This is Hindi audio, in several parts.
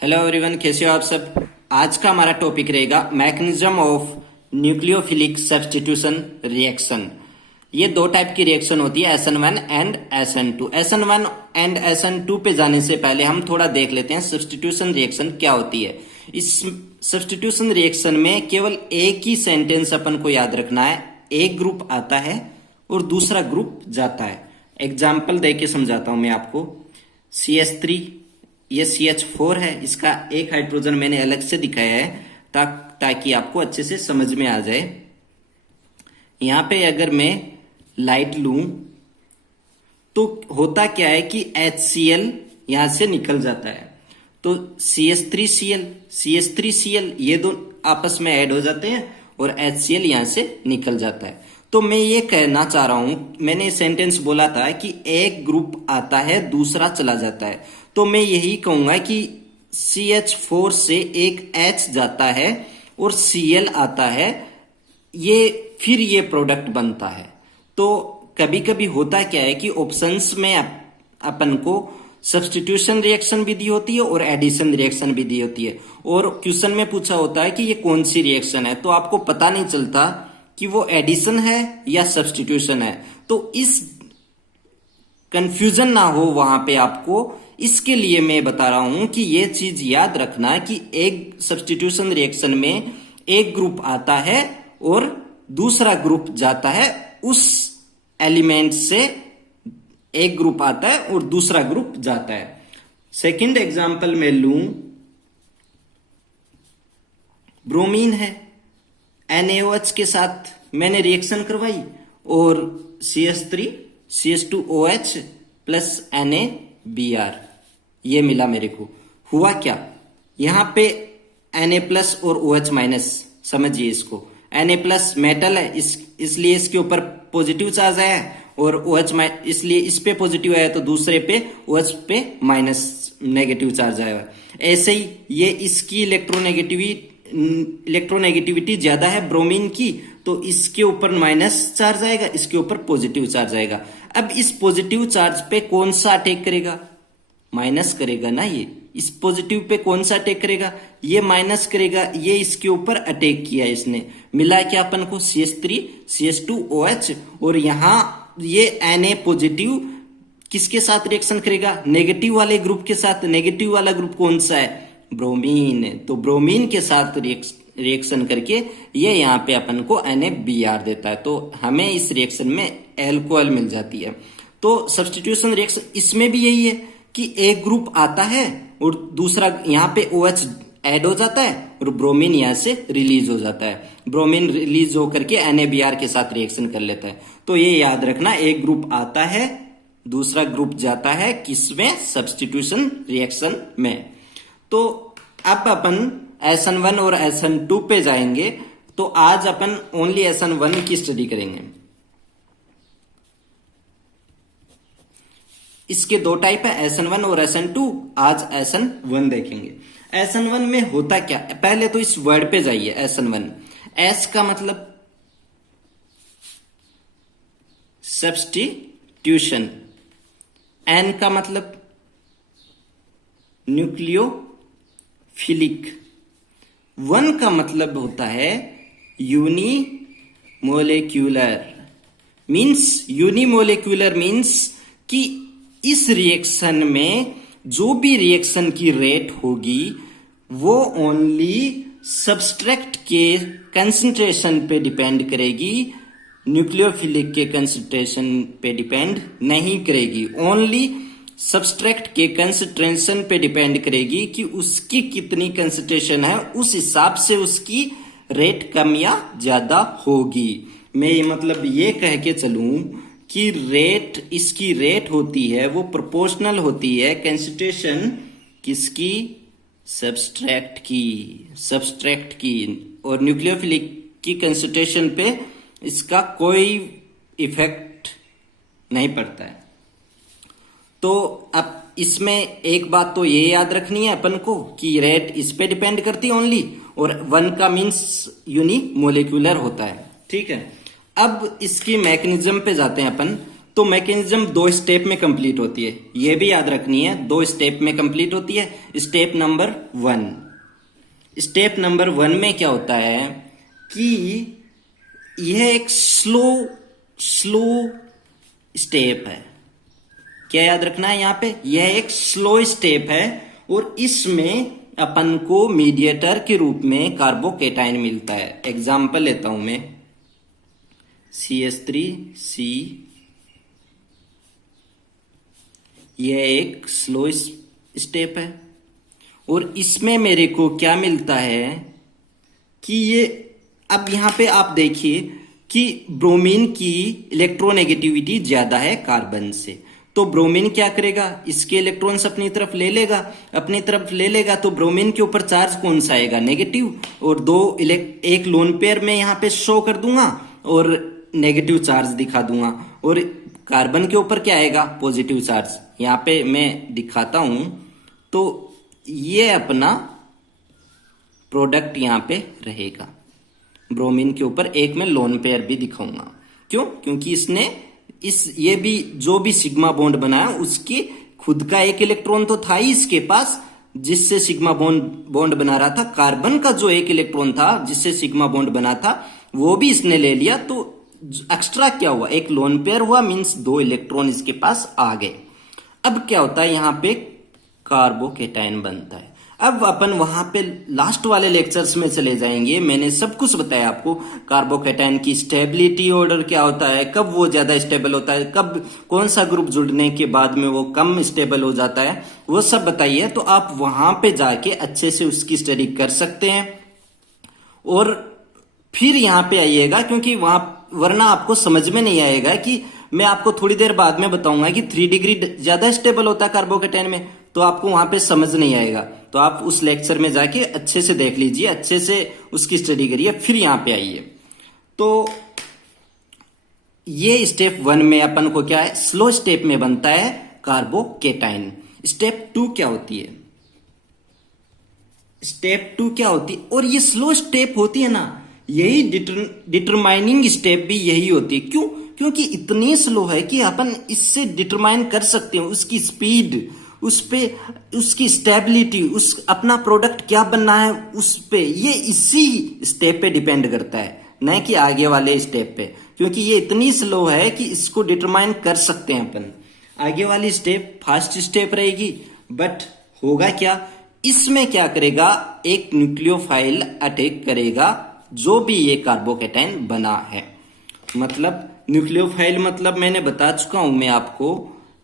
हेलो एवरीवन, कैसे हो आप सब। आज का हमारा टॉपिक रहेगा mechanism of nucleophilic substitution reaction. ये दो टाइप की रिएक्शन होती है, SN1 and SN2। SN1 and SN2 पे जाने से पहले हम थोड़ा देख लेते हैं सब्स्टिट्यूशन रिएक्शन क्या होती है। इस सब्स्टिट्यूशन रिएक्शन में केवल एक ही सेंटेंस अपन को याद रखना है। एक ग्रुप आता है और दूसरा ग्रुप जाता है। एग्जाम्पल देके समझाता हूं मैं आपको। CH3, ये CH4 है, इसका एक हाइड्रोजन मैंने अलग से दिखाया है ताकि आपको अच्छे से समझ में आ जाए। यहां पे अगर मैं लाइट लूं तो होता क्या है कि HCl यहां से निकल जाता है, तो CH3Cl ये दो आपस में ऐड हो जाते हैं और HCl यहां से निकल जाता है। तो मैं ये कहना चाह रहा हूं, मैंने सेंटेंस बोला था कि एक ग्रुप आता है दूसरा चला जाता है, तो मैं यही कहूंगा कि CH4 से एक H जाता है और Cl आता है, फिर ये प्रोडक्ट बनता है। तो कभी कभी होता क्या है कि ऑप्शंस में अपन को सब्स्टिट्यूशन रिएक्शन भी दी होती है और एडिशन रिएक्शन भी दी होती है, और क्वेश्चन में पूछा होता है कि ये कौन सी रिएक्शन है, तो आपको पता नहीं चलता कि वो एडिशन है या सब्स्टिट्यूशन है। तो इस कंफ्यूजन ना हो वहां पे आपको, इसके लिए मैं बता रहा हूं कि ये चीज याद रखना कि एक सब्स्टिट्यूशन रिएक्शन में एक ग्रुप आता है और दूसरा ग्रुप जाता है। उस एलिमेंट से एक ग्रुप आता है और दूसरा ग्रुप जाता है। सेकंड एग्जांपल में लूं, ब्रोमीन है, NaOH के साथ मैंने रिएक्शन करवाई और CH3 CH2OH प्लस NaBr ये मिला मेरे को। हुआ क्या, यहां पे Na प्लस और OH माइनस, समझिए इसको। Na प्लस मेटल है, इसलिए इसके ऊपर पॉजिटिव चार्ज आया है, और OH इसलिए इस पे पॉजिटिव आया तो दूसरे पे OH पे माइनस नेगेटिव चार्ज आया है। ऐसे ही ये इसकी इलेक्ट्रोनेगेटिविटी ज्यादा है ब्रोमीन की, तो इसके ऊपर माइनस चार्ज आएगा, इसके ऊपर पॉजिटिव चार्ज आएगा। अब इस पॉजिटिव चार्ज पे कौन सा अटैक करेगा, माइनस करेगा ना। ये इस पॉजिटिव पे कौन सा अटैक करेगा, ये माइनस करेगा। ये इसके ऊपर अटैक किया इसने, मिला क्या अपन को CH3 CH2OH, और यहां ये Na पॉजिटिव किसके साथ रिएक्शन करेगा, नेगेटिव वाले ग्रुप के साथ। नेगेटिव वाला ग्रुप कौन सा है, ब्रोमीन। तो ब्रोमीन के साथ रिएक्शन करके ये यहाँ पे अपन को NaBr देता है, तो हमें इस रिएक्शन में एल्कोहल मिल जाती है। तो सब्स्टिट्यूशन रिएक्शन इसमें भी यही है कि एक ग्रुप आता है और दूसरा, यहाँ पे OH ऐड हो जाता है और ब्रोमीन यहाँ से रिलीज हो जाता है। ब्रोमीन रिलीज होकर के NaBr के साथ रिएक्शन कर लेता है। तो ये याद रखना, एक ग्रुप आता है दूसरा ग्रुप जाता है, किसमें, सब्स्टिट्यूशन रिएक्शन में। तो अब अपन SN1 और SN2 पे जाएंगे। तो आज अपन ओनली SN1 की स्टडी करेंगे। इसके दो टाइप है, SN1 और SN2। आज SN1 देखेंगे। SN1 में होता क्या, पहले तो इस वर्ड पे जाइए। SN1, S का मतलब सब्स्टिट्यूशन, N का मतलब न्यूक्लियोफिलिक, 1 का मतलब होता है यूनिमोलेक्यूलर। यूनिमोलेक्यूलर मीन्स कि इस रिएक्शन में जो भी रिएक्शन की रेट होगी वो ओनली सब्सट्रैक्ट के कंसंट्रेशन पे डिपेंड करेगी, न्यूक्लियोफिलिक के कंसंट्रेशन पे डिपेंड नहीं करेगी। ओनली सब्सट्रैक्ट के कंसंट्रेशन पे डिपेंड करेगी कि उसकी कितनी कंसंट्रेशन है, उस हिसाब से उसकी रेट कम या ज्यादा होगी। मैं मतलब ये कह के चलूं कि इसकी रेट होती है वो प्रोपोर्शनल होती है कंसंट्रेशन किसकी, सब्सट्रैक्ट की, और न्यूक्लियोफिलिक की कंसंट्रेशन पे इसका कोई इफेक्ट नहीं पड़ता है। तो अब इसमें एक बात तो ये याद रखनी है अपन को कि रेट इस पे डिपेंड करती है ओनली, और 1 का मीन्स यूनिमोलेक्यूलर होता है। ठीक है, अब इसकी मैकेनिज्म पे जाते हैं अपन। तो मैकेनिज्म 2 स्टेप में कंप्लीट होती है, यह भी याद रखनी है, 2 स्टेप में कंप्लीट होती है। स्टेप नंबर 1, स्टेप नंबर 1 में क्या होता है कि यह एक स्लो स्टेप है। क्या याद रखना है यहां पे, यह एक स्लो स्टेप है और इसमें अपन को मीडिएटर के रूप में कार्बोकेटाइन मिलता है। एग्जाम्पल लेता हूं मैं, CH3C, यह एक स्लो स्टेप है और इसमें मेरे को क्या मिलता है कि ये, अब यहां पे आप देखिए कि ब्रोमीन की इलेक्ट्रोनेगेटिविटी ज्यादा है कार्बन से, तो ब्रोमीन क्या करेगा, इसके इलेक्ट्रॉन्स अपनी तरफ ले लेगा, तो ब्रोमीन के ऊपर चार्ज कौन सा आएगा, नेगेटिव, और एक लोन पेयर में यहाँ पे शो कर दूंगा और नेगेटिव चार्ज दिखा दूंगा, और कार्बन के ऊपर क्या आएगा, पॉजिटिव चार्ज। यहाँ पे मैं दिखाता हूं, तो ये अपना प्रोडक्ट यहाँ पे रहेगा। ब्रोमीन के ऊपर एक मैं लोन पेयर भी दिखाऊंगा, क्यों, क्योंकि इसने ये भी जो भी सिग्मा बॉन्ड बनाया उसके खुद का एक इलेक्ट्रॉन तो था ही इसके पास, जिससे सिग्मा बॉन्ड बना रहा था। कार्बन का जो एक इलेक्ट्रॉन था जिससे सिग्मा बॉन्ड बना था वो भी इसने ले लिया, तो एक्स्ट्रा क्या हुआ, एक लोन पेयर हुआ, मींस 2 इलेक्ट्रॉन इसके पास आ गए। अब क्या होता है, यहां पे कार्बोकेटाइन बनता है। अब अपन वहां पे लास्ट वाले लेक्चर्स में चले जाएंगे, मैंने सब कुछ बताया आपको, कार्बोकेटाइन की स्टेबिलिटी ऑर्डर क्या होता है, कब वो ज्यादा स्टेबल होता है, कब कौन सा ग्रुप जुड़ने के बाद में वो कम स्टेबल हो जाता है, वो सब बताइए। तो आप वहां पे जाके अच्छे से उसकी स्टडी कर सकते हैं और फिर यहाँ पे आइएगा, क्योंकि वरना आपको समझ में नहीं आएगा कि मैं आपको थोड़ी देर बाद में बताऊंगा कि 3 डिग्री ज्यादा स्टेबल होता है कार्बोकेटाइन में, तो आपको वहां पे समझ नहीं आएगा। तो आप उस लेक्चर में जाके अच्छे से देख लीजिए, अच्छे से उसकी स्टडी करिए, फिर यहां पे आइए। तो ये स्टेप 1 में अपन को क्या है, स्लो स्टेप में बनता है कार्बोकेटाइन। स्टेप 2 क्या होती है, स्टेप 2 क्या होती है, और ये स्लो स्टेप होती है ना, यही डिटरमाइनिंग स्टेप भी यही होती है। क्यों, क्योंकि इतनी स्लो है कि अपन इससे डिटरमाइन कर सकते हैं उसकी स्पीड, उस पे उसकी स्टेबिलिटी, उस अपना प्रोडक्ट क्या बनना है उस पे, ये इसी स्टेप पे डिपेंड करता है, न कि आगे वाले स्टेप पे, क्योंकि ये इतनी स्लो है कि इसको डिटरमाइन कर सकते हैं अपन। आगे वाली स्टेप फास्ट स्टेप रहेगी, बट होगा क्या, इसमें क्या करेगा, एक न्यूक्लियोफाइल अटैक करेगा जो भी ये कार्बोकेटाइन बना है। मतलब न्यूक्लियोफाइल मतलब मैंने बता चुका हूं मैं आपको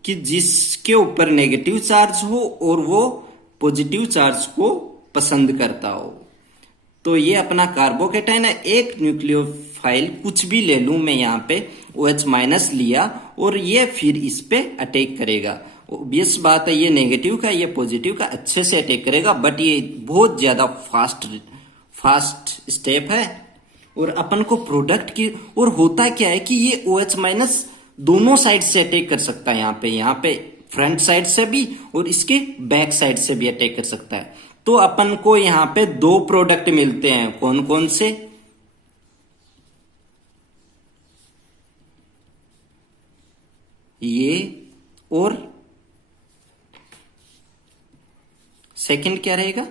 कि जिसके ऊपर नेगेटिव चार्ज हो और वो पॉजिटिव चार्ज को पसंद करता हो। तो ये अपना कार्बोकेटाइन है। एक न्यूक्लियोफाइल कुछ भी ले लूं मैं, यहाँ पे OH- लिया और ये फिर इस पे अटैक करेगा। ऑब्वियस बात है, ये नेगेटिव का ये पॉजिटिव का अच्छे से अटैक करेगा, बट ये बहुत ज्यादा फास्ट स्टेप है। और अपन को प्रोडक्ट की, और होता क्या है कि ये OH- दोनों साइड से अटैक कर सकता है। यहाँ पे फ्रंट साइड से भी और इसके बैक साइड से भी अटैक कर सकता है। तो अपन को यहाँ पे 2 प्रोडक्ट मिलते हैं, कौन कौन से, ये और सेकंड क्या रहेगा,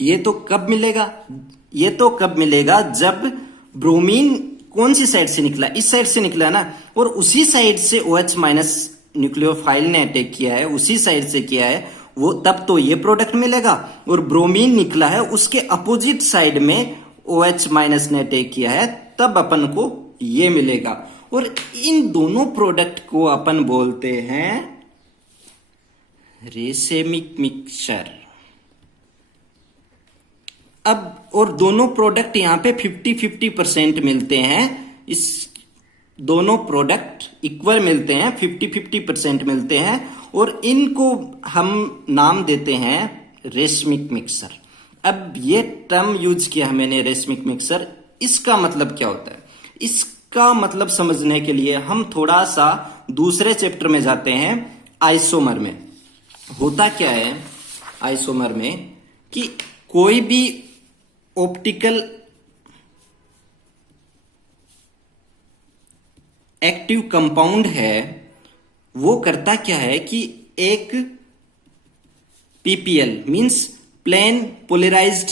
ये तो कब मिलेगा, जब ब्रोमीन कौन सी साइड से निकला, इस साइड से निकला ना, और उसी साइड से OH- न्यूक्लियोफाइल ने अटैक किया है, उसी साइड से किया है वो, तब तो ये प्रोडक्ट मिलेगा। और ब्रोमीन निकला है उसके अपोजिट साइड में OH- ने अटैक किया है, तब अपन को ये मिलेगा। और इन दोनों प्रोडक्ट को अपन बोलते हैं रेसेमिक मिक्सचर। अब और दोनों प्रोडक्ट यहां पे 50-50% मिलते हैं, इस दोनों प्रोडक्ट इक्वल मिलते हैं, 50-50% मिलते हैं, और इनको हम नाम देते हैं रेसमिक मिक्सर। अब ये टर्म यूज किया है मैंने, रेसमिक मिक्सर, इसका मतलब क्या होता है, इसका मतलब समझने के लिए हम थोड़ा सा दूसरे चैप्टर में जाते हैं, आइसोमर में। होता क्या है आइसोमर में कि कोई भी ऑप्टिकल एक्टिव कंपाउंड है वो करता क्या है कि एक PPL means plane polarised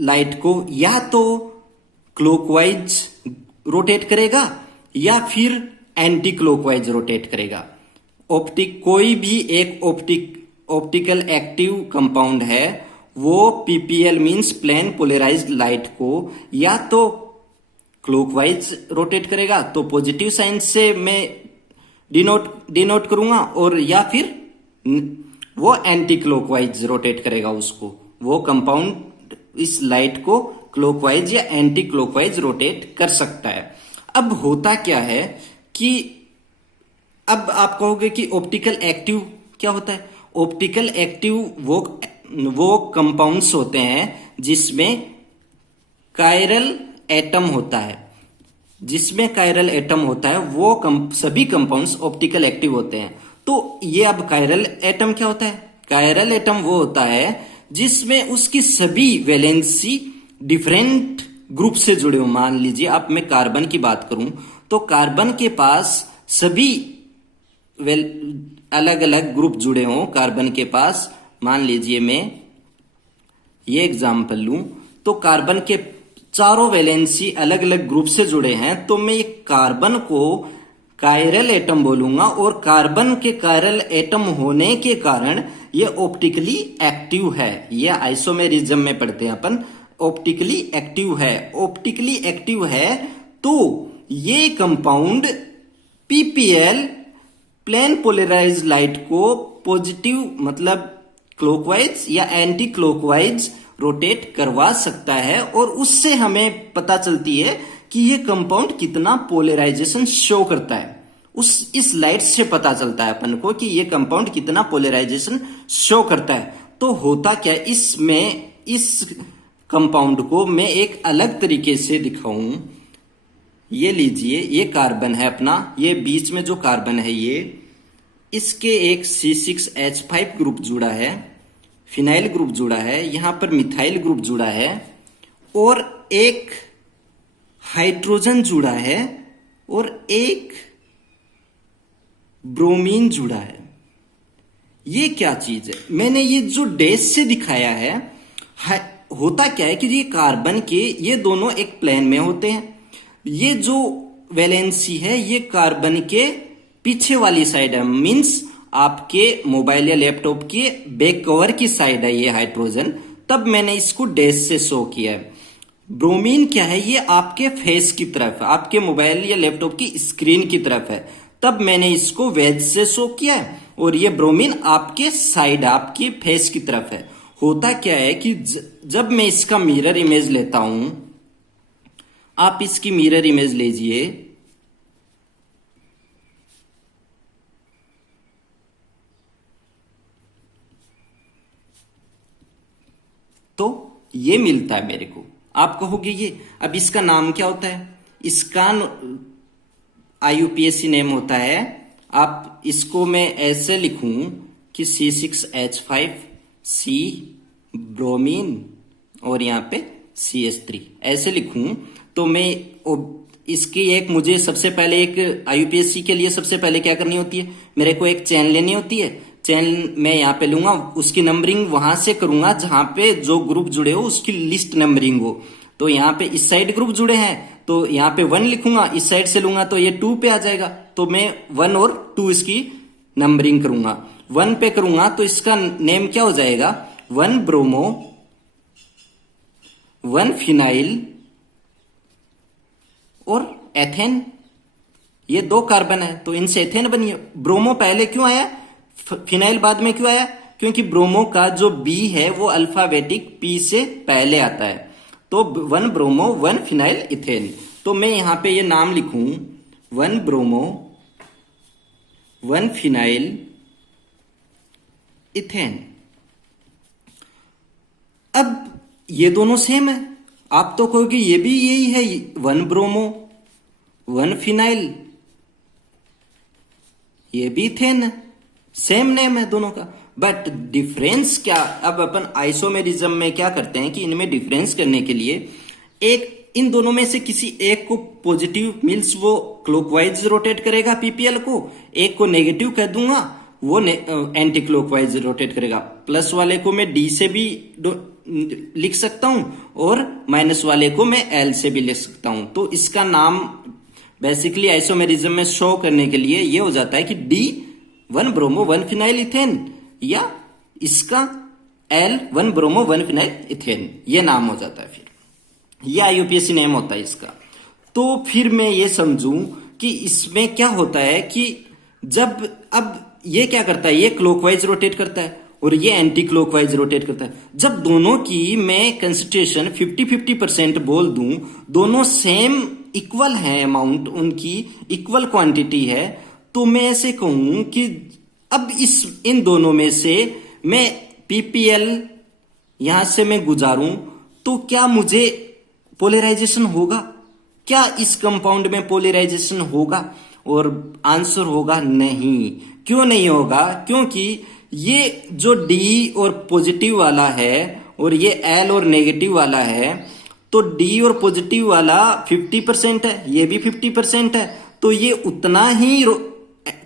light को या तो क्लॉकवाइज रोटेट करेगा या फिर एंटी क्लॉकवाइज रोटेट करेगा। कोई भी एक ऑप्टिकल एक्टिव कंपाउंड है वो PPL means plane polarised light को या तो क्लॉकवाइज रोटेट करेगा, तो पॉजिटिव साइन से मैं डिनोट करूंगा, और या फिर वो एंटी क्लॉकवाइज रोटेट करेगा उसको, वो कंपाउंड इस लाइट को क्लॉकवाइज या एंटी क्लॉकवाइज रोटेट कर सकता है। अब होता क्या है कि अब आप कहोगे कि ऑप्टिकल एक्टिव क्या होता है। ऑप्टिकल एक्टिव वो कंपाउंड्स होते हैं जिसमें कायरल एटम होता है, वो सभी कंपाउंड्स ऑप्टिकल एक्टिव होते हैं। तो ये अब कायरल एटम क्या होता है। कायरल एटम वो होता है जिसमें उसकी सभी वैलेंसी डिफरेंट ग्रुप से जुड़े हो। मान लीजिए आप, मैं कार्बन की बात करूं तो कार्बन के पास सभी अलग अलग ग्रुप जुड़े हों। कार्बन के पास मान लीजिए मैं ये एग्जाम्पल लूं तो कार्बन के चारों वैलेंसी अलग अलग ग्रुप से जुड़े हैं, तो मैं ये कार्बन को कायरल एटम बोलूंगा, और कार्बन के कायरल एटम होने के कारण ये ऑप्टिकली एक्टिव है। ये आइसोमेरिज्म में पढ़ते हैं अपन, ऑप्टिकली एक्टिव है। तो ये compound PPL plane polarised light को पॉजिटिव मतलब क्लॉकवाइज या एंटी क्लॉकवाइज रोटेट करवा सकता है, और उससे हमें पता चलती है कि ये कंपाउंड कितना पोलराइजेशन शो करता है। इस लाइट से पता चलता है अपन को कि ये कंपाउंड कितना पोलराइजेशन शो करता है। तो होता क्या, इस कंपाउंड को मैं एक अलग तरीके से दिखाऊं। ये लीजिए, ये कार्बन है अपना, ये बीच में जो कार्बन है ये, इसके एक C6H5 ग्रुप जुड़ा है, फिनाइल ग्रुप जुड़ा है, यहां पर मिथाइल ग्रुप जुड़ा है, और एक हाइड्रोजन जुड़ा है, और एक ब्रोमीन जुड़ा है। ये क्या चीज है, मैंने ये जो डैश से दिखाया है, होता क्या है कि ये कार्बन के ये दोनों एक प्लेन में होते हैं। ये जो वैलेंसी है ये कार्बन के पीछे वाली साइड है, मींस आपके मोबाइल या लैपटॉप के बैक कवर की साइड है ये हाइड्रोजन, तब मैंने इसको डैश से शो किया है। ब्रोमीन क्या है, ये आपके फेस की तरफ है, आपके मोबाइल या लैपटॉप की स्क्रीन की तरफ है, तब मैंने इसको वेज से शो किया है। और ये ब्रोमीन आपके साइड, आपकी फेस की तरफ है। होता क्या है कि जब मैं इसका मिरर इमेज लेता हूं, आप इसकी मिरर इमेज लीजिए, तो ये मिलता है मेरे को। आप कहोगे ये, अब इसका नाम क्या होता है, इसका IUPAC नेम होता है। आप इसको मैं ऐसे लिखूं कि C6H5 C ब्रोमीन और यहां पे CH3 ऐसे लिखूं, तो मैं इसकी एक, मुझे सबसे पहले एक IUPAC के लिए सबसे पहले क्या करनी होती है, मेरे को एक चेन लेनी होती है। चेन मैं यहाँ पे लूंगा, उसकी नंबरिंग वहां से करूंगा जहां पे जो ग्रुप जुड़े हो उसकी लिस्ट नंबरिंग हो। तो यहाँ पे इस साइड ग्रुप जुड़े हैं तो यहाँ पे 1 लिखूंगा, इस साइड से लूंगा तो ये 2 पे आ जाएगा, तो मैं 1 और 2 इसकी नंबरिंग करूंगा। 1 पे करूंगा तो इसका नेम क्या हो जाएगा, 1 ब्रोमो, 1 फिनाइल और एथेन। ये 2 कार्बन है तो इनसे एथेन बनी है। ब्रोमो पहले क्यों आया, फिनाइल बाद में क्यों आया, क्योंकि ब्रोमो का जो B है वो अल्फाबेटिक P से पहले आता है। तो 1 ब्रोमो 1 फिनाइल इथेन, तो मैं यहां पे ये नाम लिखूं 1 ब्रोमो 1 फिनाइल इथेन। अब ये दोनों सेम है, आप तो कहोगे ये भी यही है, 1 ब्रोमो 1 फिनाइल, ये भी इथेन है, सेम नेम है दोनों का। बट डिफरेंस क्या, अब अपन आइसोमेरिज्म में क्या करते हैं कि इनमें डिफरेंस करने के लिए एक इन दोनों में से किसी एक को पॉजिटिव मीन्स वो क्लॉकवाइज रोटेट करेगा पीपीएल को, एक को नेगेटिव कह दूंगा वो एंटी क्लॉकवाइज रोटेट करेगा। प्लस वाले को मैं डी से भी लिख सकता हूं और माइनस वाले को मैं एल से भी लिख सकता हूं। तो इसका नाम बेसिकली आइसोमेरिज्म में शो करने के लिए ये हो जाता है कि D1 ब्रोमो 1 फिनाइल इथेन, या इसका L1 ब्रोमो 1 फिनाइल इथेन, ये नाम हो जाता है। फिर ये आईयूपीएसी नेम होता है इसका। तो फिर मैं ये समझूं कि इसमें क्या होता है कि जब अब ये क्या करता है, ये क्लॉकवाइज रोटेट करता है और ये एंटी क्लॉकवाइज रोटेट करता है। जब दोनों की मैं कंसंट्रेशन 50-50% बोल दूं, दोनों सेम इक्वल है, अमाउंट उनकी इक्वल क्वांटिटी है, तो मैं ऐसे कहूं कि अब इन दोनों में से मैं पीपीएल यहां से मैं गुजारूं तो क्या मुझे पोलराइजेशन होगा? क्या इस कंपाउंड में पोलराइजेशन होगा? और आंसर होगा नहीं। क्यों नहीं होगा? क्योंकि ये जो डी और पॉजिटिव वाला है और ये एल और नेगेटिव वाला है, तो डी और पॉजिटिव वाला 50% है, ये भी 50% है, तो ये उतना ही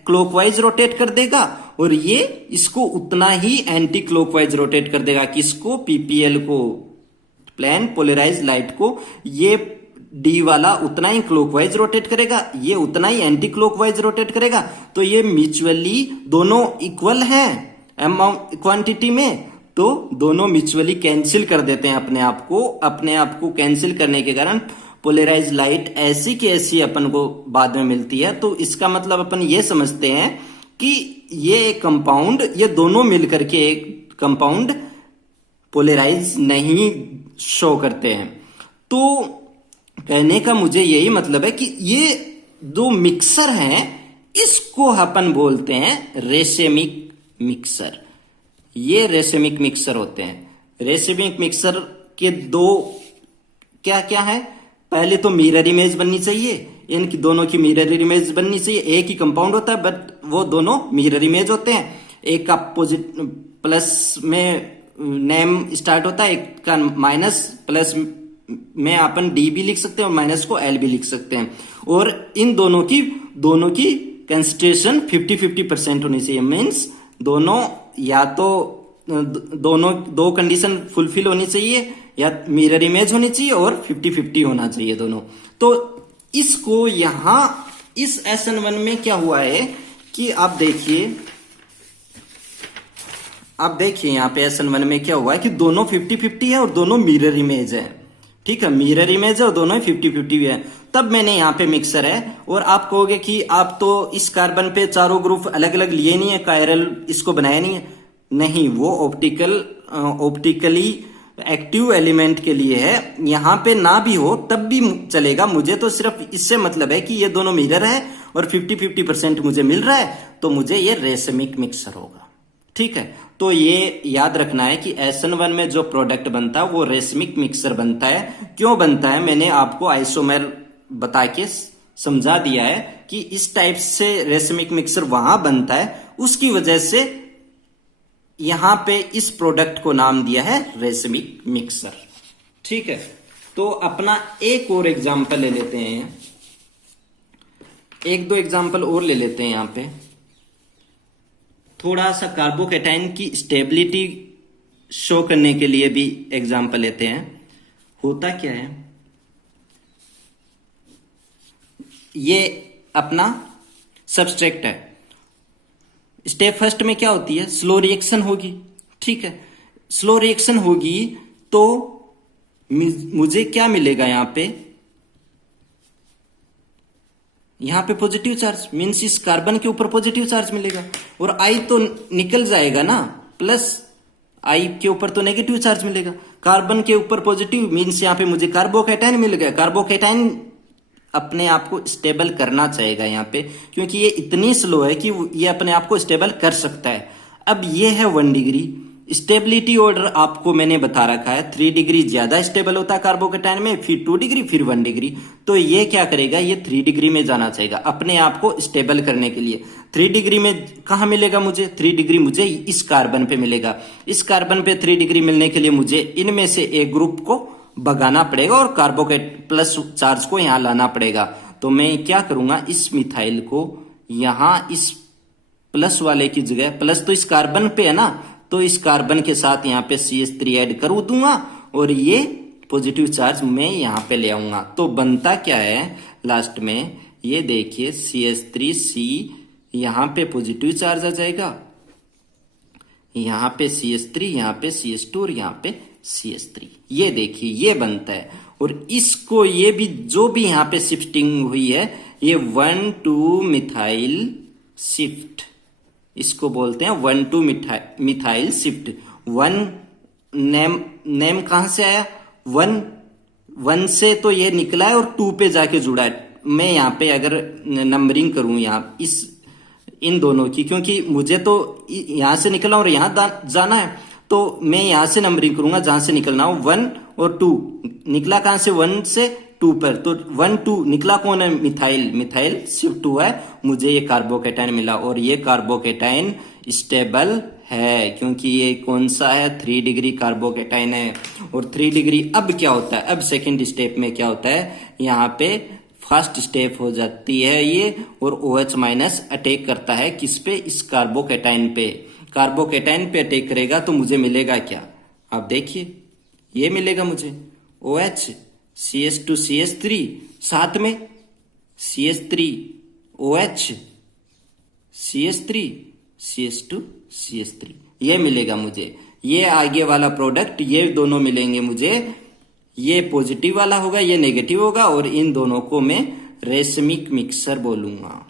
क्लॉकवाइज रोटेट कर देगा और ये इसको उतना ही एंटी क्लॉकवाइज रोटेट कर देगा। किसको? पीपीएल को, प्लेन पोलराइज लाइट को। ये डी वाला उतना ही क्लॉकवाइज रोटेट करेगा, ये उतना ही एंटी क्लॉकवाइज रोटेट करेगा। तो ये म्यूचुअली दोनों इक्वल हैं अमाउंट क्वांटिटी में, तो दोनों म्यूचुअली कैंसिल कर देते हैं अपने आप को कैंसिल करने के कारण पोलराइज लाइट ऐसी की ऐसी अपन को बाद में मिलती है। तो इसका मतलब अपन ये समझते हैं कि ये कंपाउंड, ये दोनों मिलकर के एक कंपाउंड पोलराइज नहीं शो करते हैं। तो कहने का मुझे यही मतलब है कि ये दो मिक्सर हैं, इसको अपन बोलते हैं रेसेमिक मिक्सर। ये रेसेमिक मिक्सर होते हैं। रेसेमिक मिक्सर के दो क्या क्या है? पहले तो मिरर इमेज बननी चाहिए, इनकी दोनों की मिरर इमेज बननी चाहिए। एक ही कंपाउंड होता है बट वो दोनों मिरर इमेज होते हैं। एक का प्लस में नेम स्टार्ट होता है, एक का माइनस, प्लस में अपन डी भी लिख सकते हैं और माइनस को एल भी लिख सकते हैं। और इन दोनों की कंसंट्रेशन 50-50% होनी चाहिए। मीन्स दोनों या तो दोनों दो कंडीशन फुलफिल होनी चाहिए, या मिरर इमेज होनी चाहिए और 50-50 होना चाहिए दोनों। तो इसको यहां इस SN1 में क्या हुआ है कि आप देखिए यहां पे SN1 में क्या हुआ है कि दोनों 50-50 है और दोनों मिरर इमेज है। ठीक है, मिरर इमेज है और दोनों 50-50 है। तब मैंने यहाँ पे मिक्सर है। और आप कहोगे कि आप तो इस कार्बन पे चारों ग्रुप अलग अलग लिए नहीं है, कायरल इसको बनाया नहीं है। नहीं, वो ऑप्टिकली एक्टिव एलिमेंट के लिए है। यहाँ पे ना भी हो तब भी चलेगा। मुझे तो सिर्फ इससे मतलब है कि ये दोनों मिरर है और 50-50% मुझे मिल रहा है, तो मुझे ये रेसमिक मिक्सर होगा। ठीक है, तो ये याद रखना है कि SN1 में जो प्रोडक्ट बनता है वो रेसमिक मिक्सर बनता है। क्यों बनता है मैंने आपको आइसोमर बता के समझा दिया है कि इस टाइप से रेसमिक मिक्सर वहां बनता है, उसकी वजह से यहां पे इस प्रोडक्ट को नाम दिया है रेसमिक मिक्सर। ठीक है, तो अपना एक और एग्जांपल ले लेते हैं, एक दो एग्जांपल और ले लेते हैं। यहां पे थोड़ा सा कार्बोकेटाइन की स्टेबिलिटी शो करने के लिए भी एग्जांपल लेते हैं। होता क्या है, ये अपना सबस्ट्रेक्ट है। स्टेप फर्स्ट में क्या होती है? स्लो रिएक्शन होगी। ठीक है, स्लो रिएक्शन होगी तो मुझे क्या मिलेगा? यहां पे पॉजिटिव चार्ज, मीन्स इस कार्बन के ऊपर पॉजिटिव चार्ज मिलेगा। और आई तो निकल जाएगा ना, प्लस आई के ऊपर तो नेगेटिव चार्ज मिलेगा। कार्बन के ऊपर पॉजिटिव मीन्स यहां पे मुझे कार्बोकेटाइन मिल गया। कार्बोकेटाइन अपने आप को स्टेबल करना चाहेगा यहाँ पे, क्योंकि ये इतनी स्लो है कि ये अपने आप को स्टेबल कर सकता है। अब ये है 1 डिग्री स्टेबिलिटी ऑर्डर, आपको मैंने बता रखा है। 3 डिग्री ज्यादा स्टेबल होता है कार्बोकेटाइन में, फिर 2 डिग्री, फिर 1 डिग्री। तो ये क्या करेगा? ये 3 डिग्री में जाना चाहेगा अपने आप को स्टेबल करने के लिए। 3 डिग्री में कहा मिलेगा मुझे? 3 डिग्री मुझे इस कार्बन पे मिलेगा। इस कार्बन पे 3 डिग्री मिलने के लिए मुझे इनमें से एक ग्रुप को भगाना पड़ेगा और कार्बोकेट प्लस चार्ज को यहां लाना पड़ेगा। तो मैं क्या करूंगा, इस मिथाइल को यहां इस प्लस वाले की जगह, प्लस तो इस कार्बन पे है ना, तो इस कार्बन के साथ यहाँ पे CH3 ऐड कर दूंगा और ये पॉजिटिव चार्ज मैं यहाँ पे ले आऊंगा। तो बनता क्या है लास्ट में, ये देखिए CH3C, यहाँ पे पॉजिटिव चार्ज आ जाएगा, यहाँ पे CH3, यहाँ पे CH2 और यहाँ पे CH3। ये देखिए ये बनता है। और इसको ये भी जो भी यहाँ पे शिफ्टिंग हुई है, ये 1,2 मिथाइल शिफ्ट, इसको बोलते हैं 1,2 मिथाइल शिफ्ट। वन नेम कहां से आया, वन से तो ये निकला है और 2 पे जाके जुड़ा है। मैं यहाँ पे अगर नंबरिंग करूं यहाँ इन दोनों की, क्योंकि मुझे तो यहां से निकला और यहां जाना है, तो मैं यहां से नंबरिंग करूंगा जहां से निकलना हो। 1 और 2 निकला कहां से, 1 से 2 पर, तो 1 2 निकला कौन है, मिथाइल शिफ्ट हुआ है, मुझे ये कार्बोकेटाइन मिला। और ये कार्बोकेटाइन स्टेबल है क्योंकि ये कौन सा है, 3 डिग्री कार्बोकेटाइन है। और 3 डिग्री अब क्या होता है, अब सेकेंड स्टेप में क्या होता है, यहाँ पे फर्स्ट स्टेप हो जाती है ये, और OH माइनस अटैक करता है किस पे, इस कार्बोकेटाइन पे। कार्बोकेटाइन पे अटैक करेगा तो मुझे मिलेगा क्या, आप देखिए ये मिलेगा मुझे OH CH2 CH3, साथ में CH3 OH CH3 CH2 CH3, ये मिलेगा मुझे। ये आगे वाला प्रोडक्ट, ये दोनों मिलेंगे मुझे, ये पॉजिटिव वाला होगा, ये नेगेटिव होगा, और इन दोनों को मैं रेशमिक मिक्सर बोलूंगा।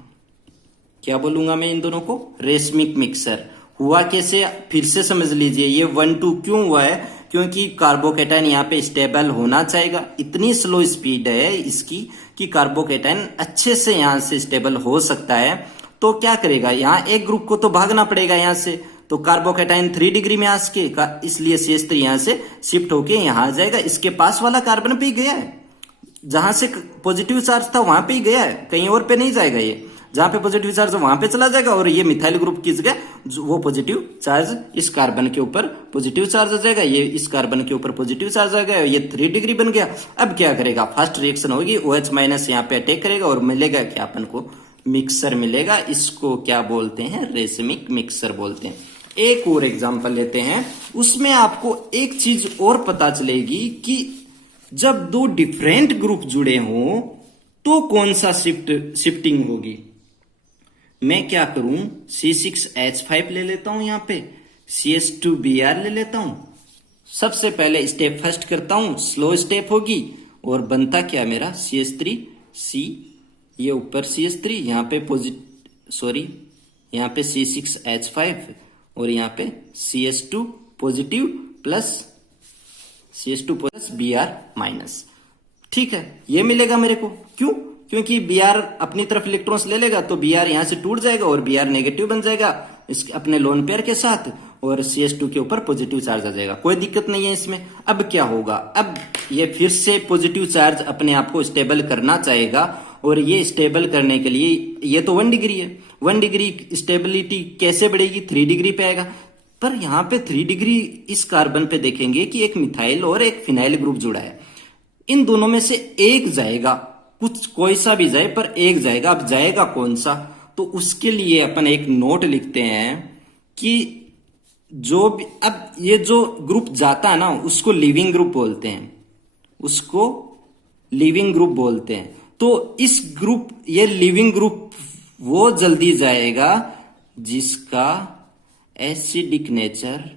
क्या बोलूंगा मैं इन दोनों को, रेशमिक मिक्सर। हुआ कैसे, फिर से समझ लीजिए, ये 1,2 क्यों हुआ है, क्योंकि कार्बोकेटाइन यहाँ पे स्टेबल होना चाहिए। इतनी स्लो स्पीड है इसकी कि कार्बोकेटाइन अच्छे से यहाँ से स्टेबल हो सकता है। तो क्या करेगा, यहाँ एक ग्रुप को तो भागना पड़ेगा यहाँ से, तो कार्बोकेटाइन 3 डिग्री में आके इसलिए CH3 यहाँ से शिफ्ट होके यहाँ आ जाएगा। इसके पास वाला कार्बन पे ही गया है, जहां से पॉजिटिव चार्ज था वहां पे ही गया है, कहीं और पे नहीं जाएगा। ये जहां पे पॉजिटिव चार्ज है वहां पे चला जाएगा, और ये मिथाइल ग्रुप की जगह वो पॉजिटिव चार्ज इस कार्बन के ऊपर पॉजिटिव चार्ज आ जाएगा, ये इस कार्बन के ऊपर पॉजिटिव चार्ज आ गया, ये 3 डिग्री बन गया। अब क्या करेगा, फर्स्ट रिएक्शन होगी, OH माइनस यहाँ पे अटैक करेगा और मिलेगा क्या अपन को, मिक्सर मिलेगा। इसको क्या बोलते हैं, रेशमिक मिक्सर बोलते हैं। एक और एग्जांपल लेते हैं, उसमें आपको एक चीज और पता चलेगी कि जब 2 डिफरेंट ग्रुप जुड़े हों तो कौन सा शिफ्टिंग होगी। मैं क्या करूं, C6H5 ले लेता हूं, यहां पे CH2Br ले लेता हूं। सबसे पहले स्टेप फर्स्ट करता हूं, स्लो स्टेप होगी, और बनता क्या मेरा, CH3C, ये ऊपर CH3, यहाँ पे यहाँ पे C6H5 और यहाँ पे CH2 positive plus CH2 plus Br minus. ठीक है, ये मिलेगा मेरे को। क्यों, क्योंकि Br अपनी तरफ इलेक्ट्रॉन्स ले लेगा तो Br यहां से टूट जाएगा और Br नेगेटिव बन जाएगा इस अपने लोन पेयर के साथ, और CH2 के ऊपर पॉजिटिव चार्ज आ जाएगा। कोई दिक्कत नहीं है इसमें। अब क्या होगा, अब ये फिर से पॉजिटिव चार्ज अपने आप को स्टेबल करना चाहेगा, और ये स्टेबल करने के लिए, ये तो 1 डिग्री है, 1 डिग्री स्टेबिलिटी कैसे बढ़ेगी, 3 डिग्री पे आएगा। पर यहाँ पे 3 डिग्री इस कार्बन पे देखेंगे कि एक मिथाइल और एक फिनाइल ग्रुप जुड़ा है, इन दोनों में से एक जाएगा, कुछ कोई सा भी जाए पर एक जाएगा। अब जाएगा कौन सा, तो उसके लिए अपन एक नोट लिखते हैं कि जो भी, अब ये जो ग्रुप जाता है ना उसको लिविंग ग्रुप बोलते हैं, उसको लिविंग ग्रुप बोलते हैं। तो इस ग्रुप, ये लिविंग ग्रुप वो जल्दी जाएगा जिसका एसिडिक नेचर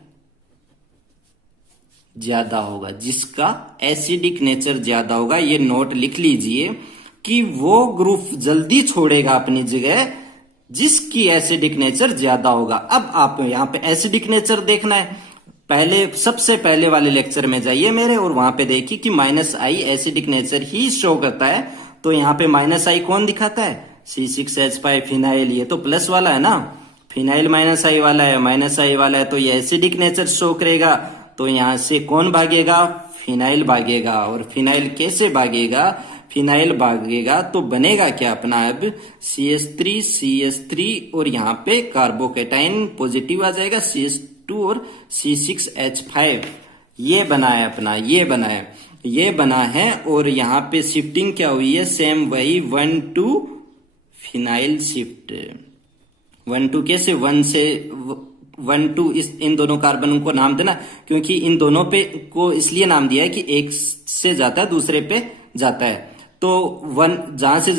ज्यादा होगा, जिसका एसिडिक नेचर ज्यादा होगा। ये नोट लिख लीजिए कि वो ग्रुप जल्दी छोड़ेगा अपनी जगह जिसकी एसिडिक नेचर ज्यादा होगा। अब आप यहाँ पे एसिडिक नेचर देखना है, पहले सबसे पहले वाले लेक्चर में जाइए मेरे, और वहां पे देखिए कि -I acidic nature he show करता है। तो यहाँ पे -I कौन दिखाता है, C6H5 फिनाइल, ये तो प्लस वाला है ना, फिनाइल -I वाला है, -I वाला है, तो ये एसिडिक नेचर शो करेगा। तो यहां से कौन भागेगा, फिनाइल भागेगा। और फिनाइल कैसे भागेगा, फिनाइल भागेगा तो बनेगा क्या अपना, अब CH3 और यहाँ पे कार्बोकेटाइन पॉजिटिव आ जाएगा, CH2 और C6H5, ये बना है अपना, ये बना है। ये बना है और यहाँ पे शिफ्टिंग क्या हुई है, सेम वही 1 to फिनाइल शिफ्ट। 1 to कैसे, 1 to इन दोनों कार्बन को नाम देना, क्योंकि इन दोनों पे को इसलिए नाम दिया है कि एक से जाता है दूसरे पे जाता है, तो 1 जहां से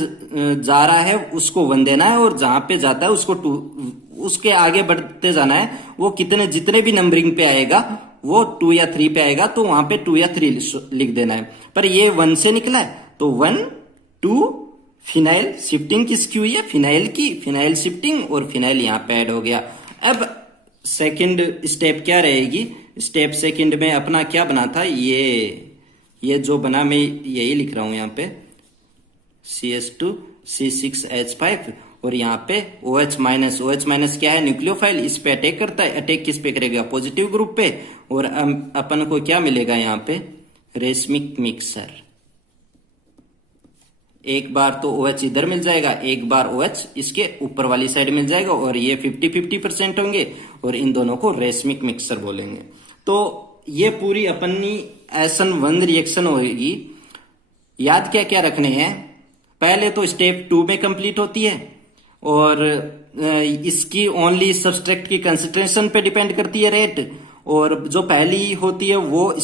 जा रहा है उसको 1 देना है, और जहां पे जाता है उसको 2, उसके आगे बढ़ते जाना है। वो कितने जितने भी नंबरिंग पे आएगा वो 2 या 3 पे आएगा, तो वहां पे 2 या 3 लिख देना है। पर ये 1 से निकला है, तो 1 2 फिनाइल शिफ्टिंग किसकी हुई है, फिनाइल की, फिनाइल शिफ्टिंग, और फिनाइल यहाँ पे ऐड हो गया। अब सेकंड स्टेप क्या रहेगी, स्टेप सेकंड में अपना क्या बना था, ये जो बना मैं यही लिख रहा हूं यहाँ पे, CH2 C6H5, और यहाँ पे OH माइनस क्या है, न्यूक्लियोफाइल, इस पे अटैक करता है। अटैक किस पे करेगा, पॉजिटिव ग्रुप पे, और अपन को क्या मिलेगा यहाँ पे, रेशमिक मिक्सर। एक बार तो OH इधर मिल जाएगा, एक बार OH इसके ऊपर वाली साइड मिल जाएगा, और ये 50-50% होंगे, और इन दोनों को रेशमिक मिक्सर बोलेंगे। तो ये पूरी अपनी SN1 रिएक्शन होगी। याद क्या क्या रखने हैं, पहले तो स्टेप 2 में कंप्लीट होती है, और इसकी ओनली सब्सट्रैक्ट की कंसंट्रेशन पे डिपेंड करती है रेट, और जो पहली होती है वो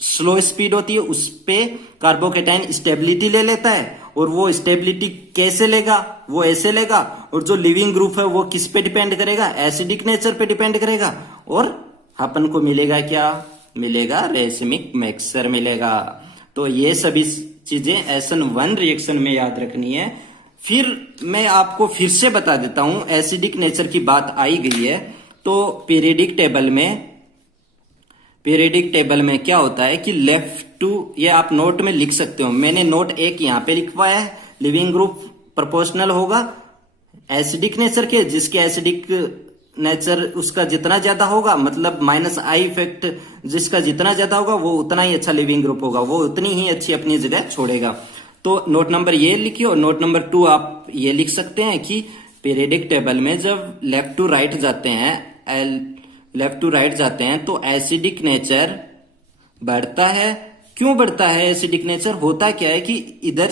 स्लो स्पीड होती है, उस पे कार्बोकेटाइन स्टेबिलिटी ले लेता है, और वो स्टेबिलिटी कैसे लेगा, वो ऐसे लेगा। और जो लिविंग ग्रुप है वो किस पे डिपेंड करेगा, एसिडिक नेचर पे डिपेंड करेगा, और अपन को मिलेगा क्या, मिलेगा रेशमिक मिक्सर मिलेगा। तो ये सभी चीजें SN1 रिएक्शन में याद रखनी है। फिर मैं आपको फिर से बता देता हूं, एसिडिक नेचर की बात आई गई है, तो पीरियडिक टेबल में क्या होता है कि लेफ्ट टू, ये आप नोट में लिख सकते हो, मैंने नोट 1 यहाँ पे लिखवाया है, लिविंग ग्रुप प्रोपोर्शनल होगा एसिडिक नेचर के, जिसके एसिडिक नेचर उसका जितना ज्यादा होगा, मतलब -I इफेक्ट जिसका जितना ज्यादा होगा वो उतना ही अच्छा लिविंग ग्रुप होगा, वो उतनी ही अच्छी अपनी जगह छोड़ेगा। तो नोट नंबर ये लिखिए, और नोट नंबर 2 आप ये लिख सकते हैं कि पीरियडिक टेबल में जब लेफ्ट टू राइट जाते हैं तो एसिडिक नेचर बढ़ता है। क्यों बढ़ता है एसिडिक नेचर, होता क्या है कि इधर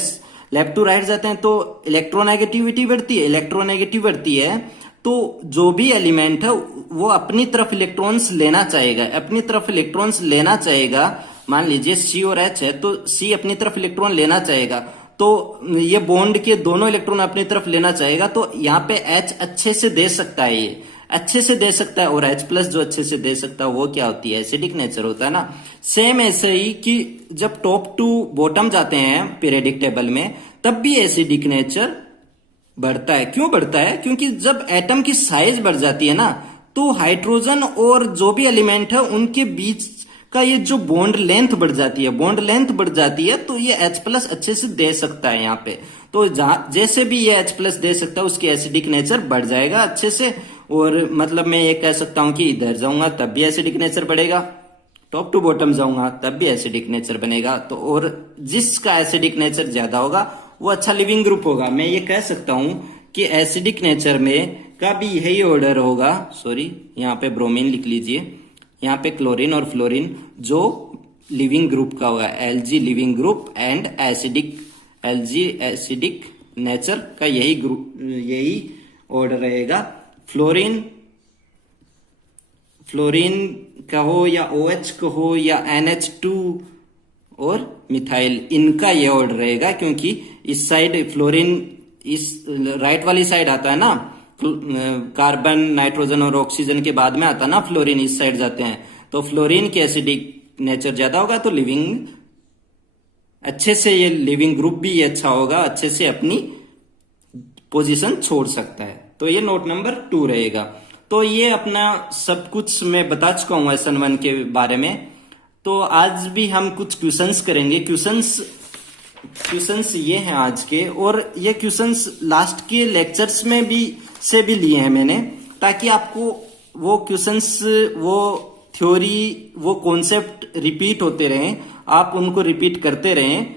लेफ्ट टू राइट जाते हैं तो इलेक्ट्रोनेगेटिविटी बढ़ती है, तो जो भी एलिमेंट है वो अपनी तरफ इलेक्ट्रॉन्स लेना चाहेगा। मान लीजिए C और H है, तो C अपनी तरफ इलेक्ट्रॉन लेना चाहेगा, तो ये बॉन्ड के दोनों इलेक्ट्रॉन अपनी तरफ लेना चाहेगा, तो यहाँ पे H अच्छे से दे सकता है, ये अच्छे से दे सकता है, और H+ जो अच्छे से दे सकता है वो क्या होती है, एसिडिक नेचर होता है ना। सेम ऐसे ही कि जब टॉप टू बॉटम जाते हैं पीरियडिक टेबल में, तब भी एसिडिक नेचर बढ़ता है। क्यों बढ़ता है, क्योंकि जब एटम की साइज बढ़ जाती है ना, तो हाइड्रोजन और जो भी एलिमेंट है उनके बीच का ये जो बॉन्ड लेंथ बढ़ जाती है, तो ये H+ अच्छे से दे सकता है यहाँ पे। तो जैसे भी ये H+ दे सकता है, उसकी एसिडिक नेचर बढ़ जाएगा अच्छे से। और मतलब मैं ये कह सकता हूं कि इधर जाऊंगा तब भी एसिडिक नेचर बढ़ेगा, टॉप टू बॉटम जाऊंगा तब भी एसिडिक नेचर बनेगा। तो और जिसका एसिडिक नेचर ज्यादा होगा वो अच्छा लिविंग ग्रुप होगा। मैं ये कह सकता हूं कि एसिडिक नेचर में का भी यही ऑर्डर होगा। सॉरी, यहाँ पे ब्रोमीन लिख लीजिए, यहाँ पे क्लोरीन और फ्लोरीन जो लिविंग ग्रुप का होगा, Lg leaving group and Lg acidic nature का यही ऑर्डर रहेगा। फ्लोरीन कहो या OH कहो या NH2 और मिथाइल, इनका ये ऑर्डर रहेगा, क्योंकि इस साइड फ्लोरीन इस राइट वाली साइड आता है ना, कार्बन नाइट्रोजन और ऑक्सीजन के बाद में आता है ना फ्लोरीन, इस साइड जाते हैं, तो फ्लोरीन की एसिडिक नेचर ज्यादा होगा, तो लिविंग अच्छे से ये लिविंग ग्रुप भी ये अच्छा होगा, अच्छे से अपनी पोजीशन छोड़ सकता है। तो ये नोट नंबर 2 रहेगा। तो ये अपना सब कुछ मैं बता चुका हूं SN1 के बारे में। तो आज भी हम कुछ क्वेश्चंस करेंगे। क्वेश्चंस ये हैं आज के, और ये क्वेश्चंस लास्ट के लेक्चर्स में से भी लिए हैं मैंने, ताकि आपको वो क्वेश्चंस, वो थ्योरी, वो कॉन्सेप्ट रिपीट होते रहें, आप उनको रिपीट करते रहें,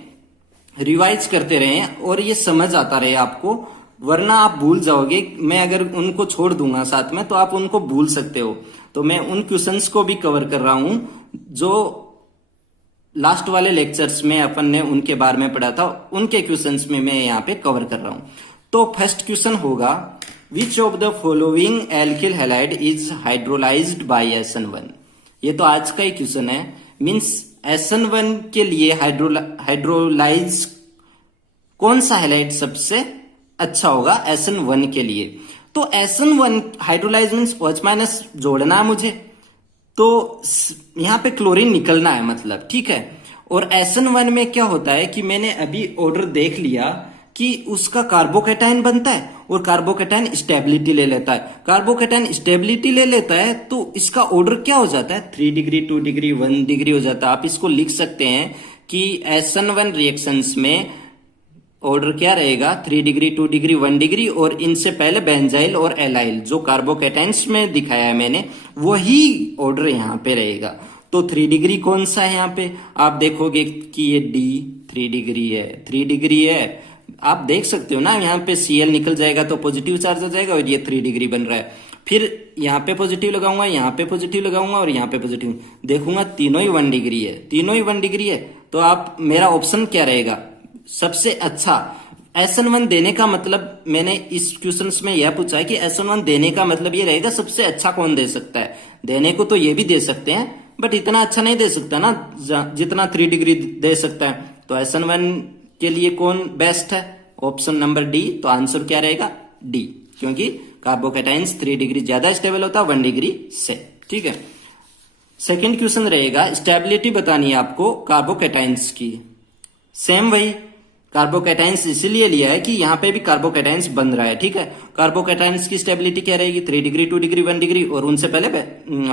रिवाइज करते रहें, और ये समझ आता रहे आपको, वरना आप भूल जाओगे। मैं अगर उनको छोड़ दूंगा साथ में तो आप उनको भूल सकते हो। तो मैं उन क्वेश्चंस को भी कवर कर रहा हूं जो लास्ट वाले लेक्चर्स में अपन ने उनके बारे में पढ़ा था, उनके क्वेश्चंस में मैं यहाँ पे कवर कर रहा हूं। तो फर्स्ट क्वेश्चन होगा, which of the following alkyl halide is hydrolysed bye SN1। ये तो आज का ही क्वेश्चन है, मींस SN1 के लिए हाइड्रोलाइज कौन सा हैलाइड सबसे अच्छा होगा SN1 के लिए। तो SN1 हाइड्रोलाइज मीन्स OH- जोड़ना है मुझे, तो यहां पे क्लोरीन निकलना है मतलब, ठीक है। और SN1 में क्या होता है कि मैंने अभी ऑर्डर देख लिया कि उसका कार्बोकेटाइन बनता है और कार्बोकेटाइन स्टेबिलिटी ले लेता है। कार्बोकेटाइन स्टेबिलिटी ले लेता है तो इसका ऑर्डर क्या हो जाता है, 3 डिग्री 2 डिग्री 1 डिग्री हो जाता है। आप इसको लिख सकते हैं कि SN1 रिएक्शंस में ऑर्डर क्या रहेगा, 3 डिग्री 2 डिग्री 1 डिग्री, और इनसे पहले बेंजाइल और एलाइल जो कार्बोकेटाइन्स में दिखाया है मैंने, वही ऑर्डर यहाँ पे रहेगा। तो 3 डिग्री कौन सा है यहाँ पे, आप देखोगे कि ये D 3 डिग्री है, 3 डिग्री है। आप देख सकते हो ना, यहाँ पे Cl निकल जाएगा तो पॉजिटिव चार्ज हो जाएगा और ये 3 डिग्री बन रहा है। फिर यहाँ पे पॉजिटिव लगाऊंगा, यहाँ पे पॉजिटिव लगाऊंगा और यहाँ पे पॉजिटिव देखूंगा, तीनों ही 1 डिग्री है, तीनों ही 1 डिग्री है। तो आप, मेरा ऑप्शन क्या रहेगा सबसे अच्छा। SN1 देने का मतलब, मैंने इस क्वेश्चंस में यह पूछा है कि SN1 देने का मतलब ये रहेगा सबसे अच्छा कौन दे सकता है। देने को तो ये भी दे सकते हैं बट इतना अच्छा नहीं दे सकता ना जितना 3 डिग्री दे सकता है। तो SN1 के लिए कौन बेस्ट है, ऑप्शन नंबर डी। तो आंसर क्या रहेगा, डी, क्योंकि कार्बोकेटाइन्स 3 डिग्री ज्यादा स्टेबल होता है 1 डिग्री से, ठीक है। सेकेंड क्वेश्चन रहेगा, स्टेबिलिटी बतानी है आपको कार्बोकेटाइन्स की। सेम वही, कार्बोकेटाइन्स इसीलिए लिया है कि यहाँ पे भी कार्बोकेटाइन्स बन रहा है, ठीक है। कार्बोकेटाइन्स की स्टेबिलिटी क्या रहेगी, 3 डिग्री 2 डिग्री 1 डिग्री, और उनसे पहले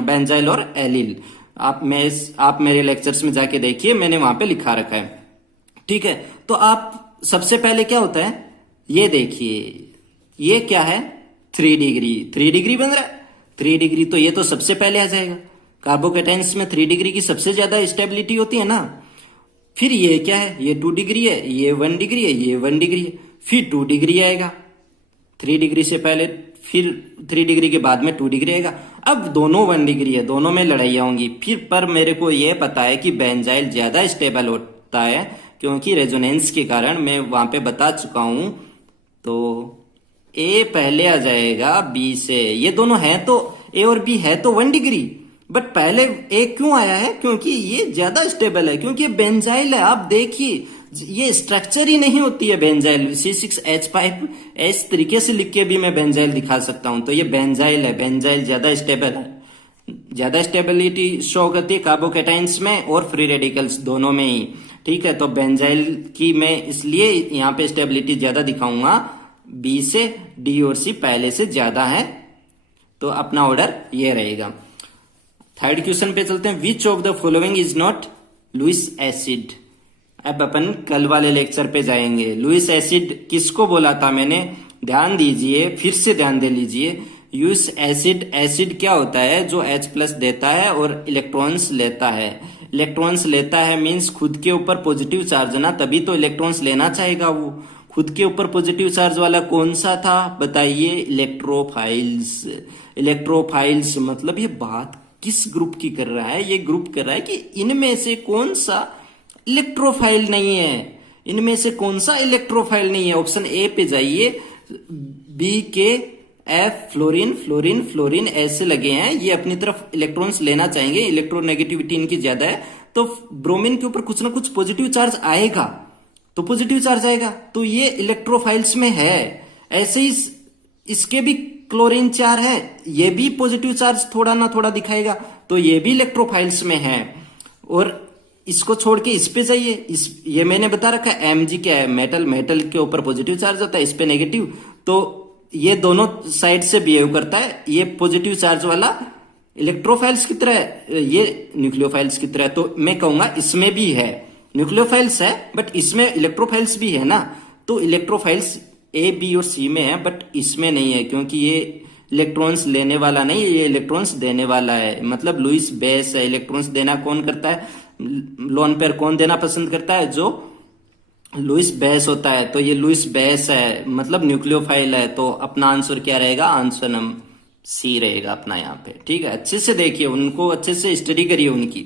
बेंजाइल और एलिल। आप मेरे लेक्चर्स में जाके देखिए, मैंने वहां पे लिखा रखा है, ठीक है। तो आप सबसे पहले क्या होता है, ये देखिए, ये क्या है, 3 डिग्री, 3 डिग्री बन रहा है, 3 डिग्री, तो ये तो सबसे पहले आ जाएगा। कार्बोकेटाइन्स में 3 डिग्री की सबसे ज्यादा स्टेबिलिटी होती है ना। फिर ये क्या है, ये 2 डिग्री है, ये 1 डिग्री है, ये 1 डिग्री है, फिर 2 डिग्री आएगा 3 डिग्री से पहले, फिर 3 डिग्री के बाद में 2 डिग्री आएगा। अब दोनों 1 डिग्री है, दोनों में लड़ाइयाँ होंगी। फिर पर मेरे को ये पता है कि बेंजाइल ज्यादा स्टेबल होता है, क्योंकि रेजोनेंस के कारण मैं वहां पे बता चुका हूं। तो ए पहले आ जाएगा बी से, ये दोनों है तो, ए और बी है तो 1 डिग्री, बट पहले ए क्यों आया है, क्योंकि ये ज्यादा स्टेबल है, क्योंकि ये बेंजाइल है। आप देखिए, ये स्ट्रक्चर ही नहीं होती है बेंजाइल, C6H5 इस तरीके से लिख के भी मैं बेंजाइल दिखा सकता हूं। तो ये बेंजाइल है, बेंजाइल ज्यादा स्टेबल है, ज्यादा स्टेबिलिटी शो करती है कार्बोकेटाइन्स में और फ्री रेडिकल्स दोनों में ही, ठीक है। तो बेंजाइल की मैं इसलिए यहाँ पे स्टेबिलिटी ज्यादा दिखाऊंगा, बी से डी और सी पहले से ज्यादा है, तो अपना ऑर्डर ये रहेगा। थर्ड क्वेश्चन पे चलते हैं, which of the following is not Lewis acid. अब अपन कल वाले लेक्चर पे जाएंगे। लुइस एसिड किसको बोला था मैंने, ध्यान दीजिए, फिर से ध्यान दे लीजिए। लुइस एसिड, एसिड क्या होता है, जो H+ देता है और इलेक्ट्रॉन्स लेता है। इलेक्ट्रॉन्स लेता है मींस खुद के ऊपर पॉजिटिव चार्ज ना, तभी तो इलेक्ट्रॉन्स लेना चाहेगा वो। खुद के ऊपर पॉजिटिव चार्ज वाला कौन सा था बताइए, इलेक्ट्रोफाइल्स। इलेक्ट्रोफाइल्स मतलब ये बात किस ग्रुप की कर रहा है, ये ग्रुप कर रहा है कि इनमें से कौन सा इलेक्ट्रोफाइल नहीं है, इनमें से कौन सा इलेक्ट्रोफाइल नहीं है। ऑप्शन ए पे जाइए, बी के एफ, फ्लोरीन फ्लोरीन फ्लोरीन ऐसे लगे हैं, ये अपनी तरफ इलेक्ट्रॉन्स लेना चाहेंगे, इलेक्ट्रोनेगेटिविटी इनकी ज्यादा है, तो ब्रोमीन के ऊपर कुछ ना कुछ पॉजिटिव चार्ज आएगा, तो पॉजिटिव चार्ज आएगा, तो ये इलेक्ट्रोफाइल्स में है। ऐसे ही इसके भी क्लोरीन 4 है, ये भी पॉजिटिव चार्ज थोड़ा ना थोड़ा दिखाएगा, तो ये भी इलेक्ट्रोफाइल्स में है। और इसको छोड़ के इस पे जाइए, ये मैंने बता रखा है Mg क्या है, मेटल, मेटल के ऊपर पॉजिटिव चार्ज होता है, इस पे नेगेटिव, तो ये दोनों साइड से बिहेव करता है। ये पॉजिटिव चार्ज वाला इलेक्ट्रोफाइल्स की तरह है, ये न्यूक्लियोफाइल्स की तरह है, तो मैं कहूंगा इसमें भी है, न्यूक्लियोफाइल्स है बट इसमें इलेक्ट्रोफाइल्स भी है ना। तो इलेक्ट्रोफाइल्स ए, बी और सी में है बट इसमें नहीं है, क्योंकि ये इलेक्ट्रॉन्स लेने वाला नहीं है, ये इलेक्ट्रॉन्स देने वाला है। मतलब लुइस बेस है, इलेक्ट्रॉन्स देना कौन करता है, लोन पेयर कौन देना पसंद करता है, जो लुइस बेस होता है। तो ये लुइस बेस है, मतलब न्यूक्लियोफाइल है, तो अपना आंसर क्या रहेगा, आंसर नंबर सी रहेगा अपना यहाँ पे, ठीक है। अच्छे से देखिए उनको, अच्छे से स्टडी करिए उनकी।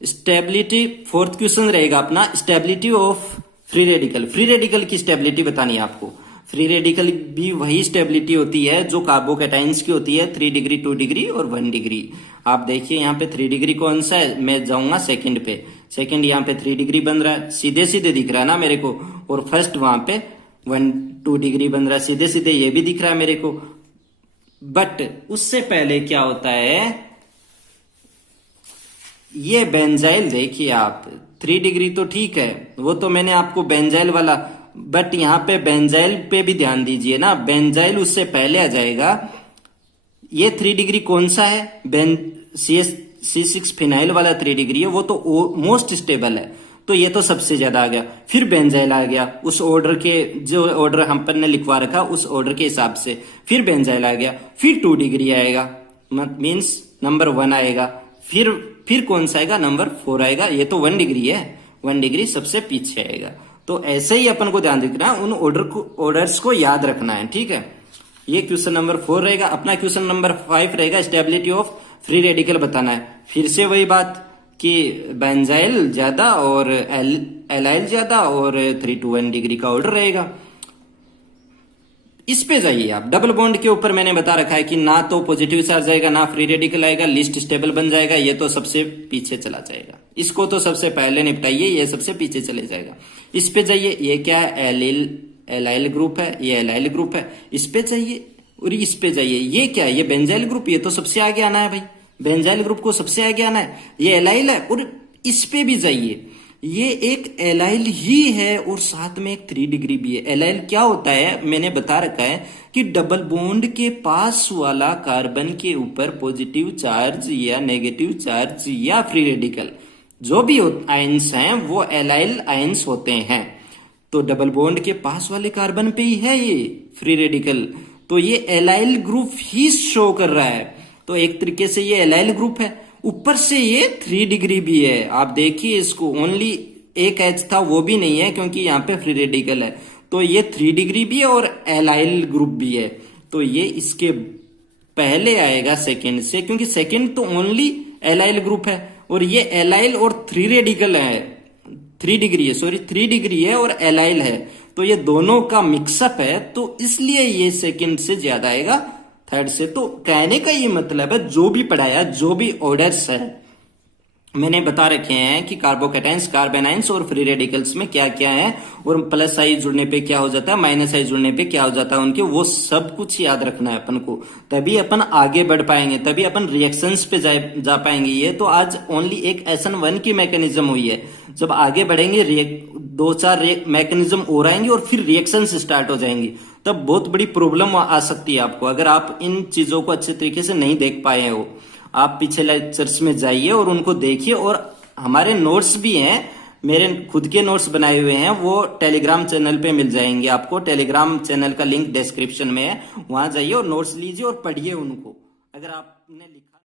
स्टेबिलिटी, फोर्थ क्वेश्चन रहेगा अपना stability of free radical. Free radical की स्टेबिलिटी बतानी है आपको। फ्री रेडिकल भी वही स्टेबिलिटी होती है जो कार्बोकैटाइंस की होती है, 3 डिग्री, 2 डिग्री और 1 डिग्री। आप देखिए यहाँ पे 3 डिग्री कौन सा है, मैं जाऊंगा सेकंड पे। सेकंड यहाँ पे 3 डिग्री बन रहा है, सीधे सीधे दिख रहा है ना मेरे को। और फर्स्ट वहां पे 2 डिग्री बन रहा है, सीधे सीधे ये भी दिख रहा है मेरे को। बट उससे पहले क्या होता है, ये बेंजाइल देखिए आप, 3 डिग्री तो ठीक है, वो तो मैंने आपको बेंजाइल वाला, बट यहाँ पे बेंजाइल पे भी ध्यान दीजिए ना, बेंजाइल उससे पहले आ जाएगा। ये 3 डिग्री कौन सा है, C6 फिनाइल वाला 3 डिग्री है, वो तो मोस्ट स्टेबल है, तो ये तो सबसे ज्यादा आ गया। फिर बेंजाइल आ गया उस ऑर्डर के, जो ऑर्डर हम पर ने लिखवा रखा उस ऑर्डर के हिसाब से, फिर बेंजाइल आ गया, फिर 2 डिग्री आएगा, मीन्स नंबर 1 आएगा, फिर कौन सा आएगा, नंबर 4 आएगा। ये तो 1 डिग्री है, 1 डिग्री सबसे पीछे आएगा। तो ऐसे ही अपन को ध्यान रखना है, उन ऑर्डर्स को याद रखना है, ठीक है। ये क्वेश्चन नंबर 4 रहेगा। अपना क्वेश्चन नंबर 5 रहेगा स्टेबिलिटी ऑफ फ्री रेडिकल बताना है। फिर से वही बात कि बेंजाइल ज्यादा और एलाइल ज्यादा और 3 to 1 डिग्री का ऑर्डर रहेगा। इस पे जाइए आप, डबल बॉन्ड के ऊपर मैंने बता रखा है कि ना तो पॉजिटिव चार्ज आएगा ना फ्री रेडिकल आएगा, लिस्ट स्टेबल बन जाएगा, ये तो सबसे पीछे चला जाएगा। इसको तो सबसे पहले निपटाइए, ये सबसे पीछे चले जाएगा। इस पे जाइए, ये क्या है, एलाइल ग्रुप है, ये एलाइल ग्रुप है। इस पे जाइए और इस पे जाइए, ये क्या है, ये बेंजाइल ग्रुप, ये तो सबसे आगे आना है भाई, बेंजाइल ग्रुप को सबसे आगे आना है, ये एलाइल है। और इस पे भी जाइए, ये एक एलाइल ही है और साथ में एक 3 डिग्री भी है। एलाइल क्या होता है, मैंने बता रखा है कि डबल बॉन्ड के पास वाला कार्बन के ऊपर पॉजिटिव चार्ज या नेगेटिव चार्ज या फ्री रेडिकल जो भी आयंस हैं वो एलाइल आयंस होते हैं। तो डबल बॉन्ड के पास वाले कार्बन पे ही है ये फ्री रेडिकल, तो ये एलाइल ग्रुप ही शो कर रहा है। तो एक तरीके से ये एलाइल ग्रुप है। ऊपर से ये 3 डिग्री भी है, आप देखिए इसको, ओनली एक एच था वो भी नहीं है क्योंकि यहाँ पे फ्री रेडिकल है। तो ये 3 डिग्री भी है और एलाइल ग्रुप भी है, तो ये इसके पहले आएगा सेकंड से, क्योंकि सेकंड तो ओनली एलाइल ग्रुप है और ये एलाइल और 3 रेडिकल है, 3 डिग्री है, सॉरी 3 डिग्री है और एलाइल है, तो ये दोनों का मिक्सअप है, तो इसलिए ये सेकंड से ज्यादा आएगा थर्ड से। तो कहने का ये मतलब है, जो भी पढ़ाया, जो भी ऑर्डर्स है मैंने बता रखे हैं कि कार्बोकैटाइंस, कार्बेनाइंस और फ्री रेडिकल्स में क्या क्या है, और प्लस आई जुड़ने पे क्या हो जाता है, माइनस आई जुड़ने पे क्या हो जाता है उनके, वो सब कुछ याद रखना है अपन को, तभी अपन आगे बढ़ पाएंगे, तभी अपन रिएक्शंस पे जा पाएंगे। ये तो आज ओनली एक SN1 की मैकेनिज्म हुई है, जब आगे बढ़ेंगे 2-4 मैकेनिज्म और आएंगे और फिर रिएक्शन स्टार्ट हो जाएंगी, तब बहुत बड़ी प्रॉब्लम आ सकती है आपको, अगर आप इन चीजों को अच्छे तरीके से नहीं देख पाए हो। आप पीछे लेक्चर्स में जाइए और उनको देखिए, और हमारे नोट्स भी हैं, मेरे खुद के नोट्स बनाए हुए हैं, वो टेलीग्राम चैनल पे मिल जाएंगे आपको। टेलीग्राम चैनल का लिंक डिस्क्रिप्शन में है, वहां जाइए और नोट्स लीजिए और पढ़िए उनको, अगर आपने